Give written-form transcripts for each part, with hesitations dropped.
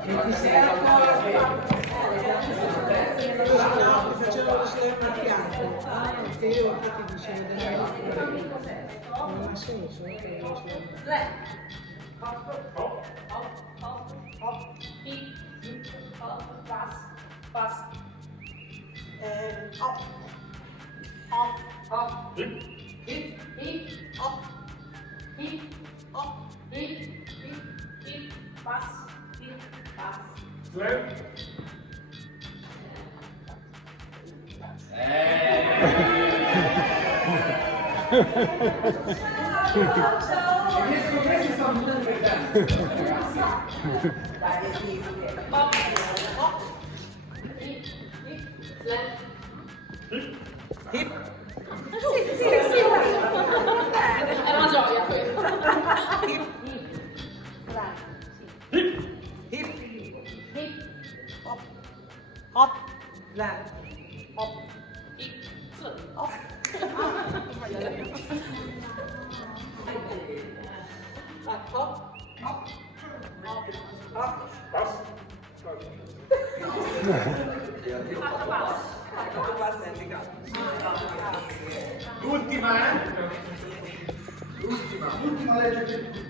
Ti sei accorti? No, ti facevo uscire una pianta. Perché io ti dicevo delle cose. Non ha senso che io sia. Questi stanno buttando per Hip. Sì. È una gioia questa. Hip. Hop. Hop. Flat. Hop. Hop. L'ultima, l'ultima legge.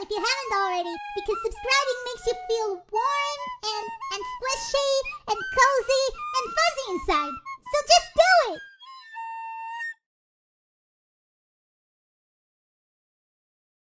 If you haven't already, because subscribing makes you feel warm and squishy and cozy and fuzzy inside. So just